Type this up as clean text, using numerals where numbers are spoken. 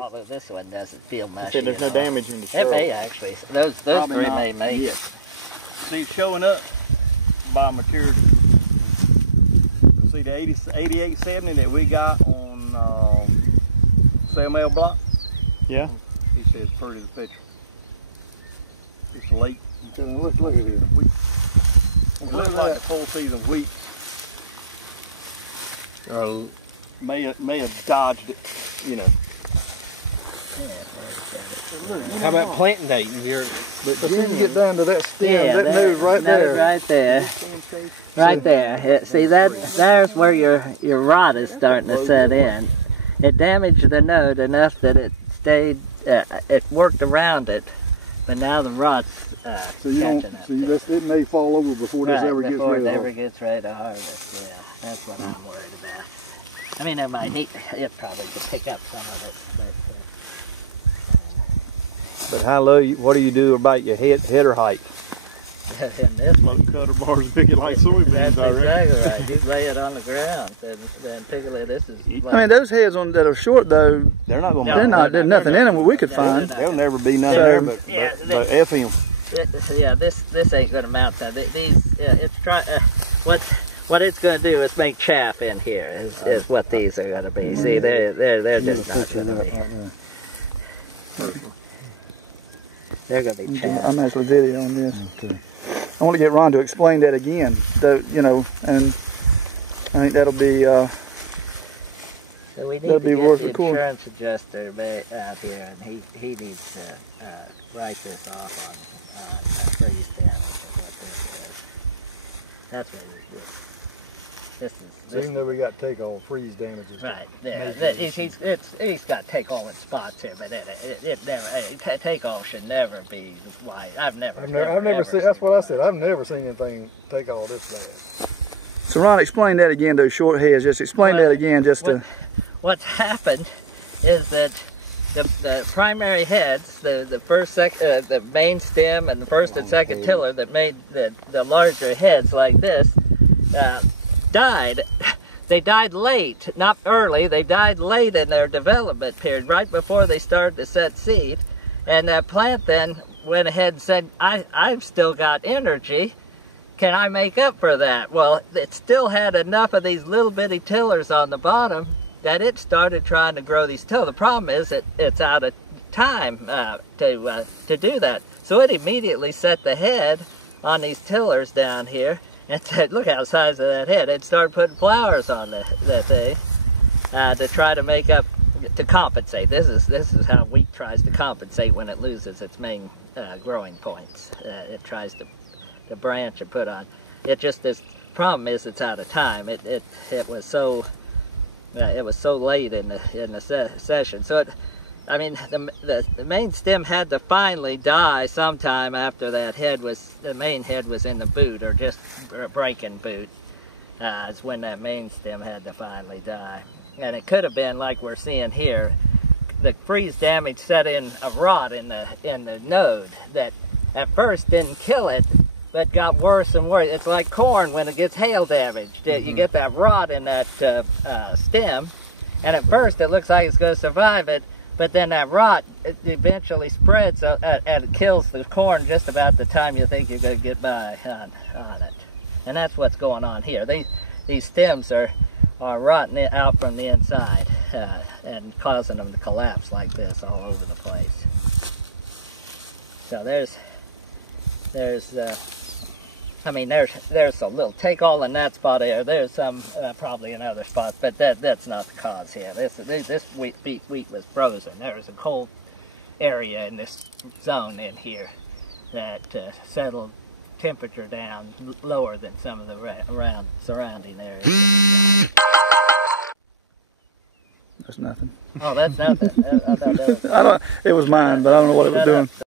although this one doesn't feel mushy. So there's no damage in the It shell. may actually. Those three may make it. See, showing up by maturity. See the 8870 that we got on cell mail block? Yeah. He says pretty as a picture. It's late. Look at it. It looks like the full season wheat. May have dodged it, you know. How about planting date? But then you get down to that stem, that nose right there. Right there. Right there. See, there's where your rot is starting to set in. It damaged the node enough that it stayed, it worked around it, but now the rot's so you don't, see, it may fall over before this ever gets ready. Before it ever gets ready to harvest, yeah. That's what I'm worried about. I mean, it probably could pick up some of it, But how low? What do you do about your header height? in this one, Cutter bars and pick it like soybeans, that's I reckon. exactly right. You lay it on the ground, then particularly this is. I mean, those heads that are short though, They're not going to. there's nothing in them that we could find. There'll never be nothing there but FM. Yeah, this ain't going to mount that. What it's going to do is make chaff in here. Is what these are going to be. See, they're just not going to be. They're going to be chaff. I'm actually videoing this. Okay. I want to get Ron to explain that again, though, you know, and I think that'll be. So we need that'll to be get worth the recording. insurance adjuster out here, and he needs to write this off on freeze damage. Is what this is. That's what it is. So even though we got take-all freeze damages. Right there. He's got take-all in spots here, but it never. Take-all should never be wide. I've never seen. That's what I said. I've never seen anything take-all this bad. So Ron, explain that again. Those short heads. Just explain that again, just to. What's happened is that the primary heads, the main stem and the first and second tiller that made the larger heads like this, died. They died late, not early. They died late in their development period, right before they started to set seed. And that plant then went ahead and said, I've still got energy. Can I make up for that? Well, it still had enough of these little bitty tillers on the bottom that it started trying to grow these tillers. The problem is it's out of time to do that. So it immediately set the head on these tillers down here and said, look how the size of that head. It started putting flowers on that thing to try to make up, to compensate. This is how wheat tries to compensate when it loses its main growing points. It tries to branch and put on. This problem is it's out of time. It was so late in the session. So the main stem had to finally die sometime after the main head was in the boot, or just breaking boot. Is when that main stem had to finally die. And it could have been like we're seeing here. The freeze damage set in a rot in the node that at first didn't kill it, but got worse and worse. It's like corn when it gets hail damaged. You get that rot in that stem, and at first it looks like it's going to survive it, but then that rot eventually spreads and it kills the corn just about the time you think you're going to get by on it. And that's what's going on here. These stems are rotting out from the inside and causing them to collapse like this all over the place. So there's a little take-all in that spot here. There's some probably in other spots, but that's not the cause here. This wheat was frozen. There was a cold area in this zone in here that settled temperature down lower than some of the surrounding areas. That's nothing. Oh, that's nothing. I thought that was... It was mine, but I don't know what it was doing.